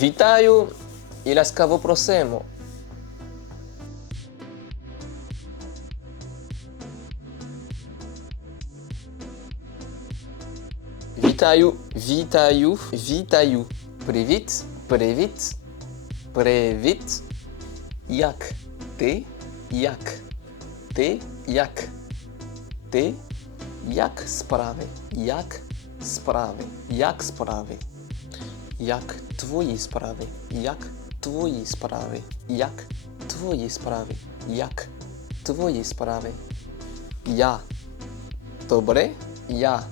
Вітаю і ласкаво просимо. Вітаю, вітаю, вітаю. Привіт, привіт, привіт. Як ти? Як? Ти як? Ти як справи? Як справи? Як справи? Як твої справи? Як твої справи? Як твої справи? Як твої справи? Я. Добре? Я.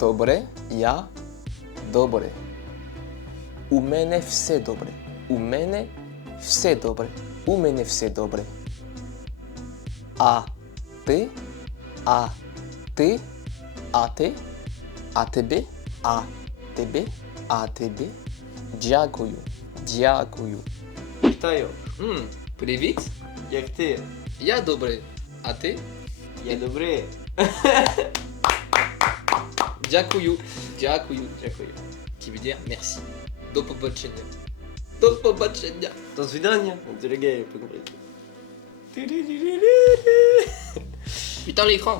Добре? Я. Добре. У мене все добре. У мене все добре. У мене все добре. А ти? А ти? А ти? А тебе? А тебе? А тебе? Дякую. Дякую. Вітаю. М, привіт. Як ти? Я добрий. А ти? Я добрий. Дякую. Дякую. Дякую. Qui veut dire merci. До побачення. До побачення. До свидання. Дорогие, по-английски. Putain l'écran.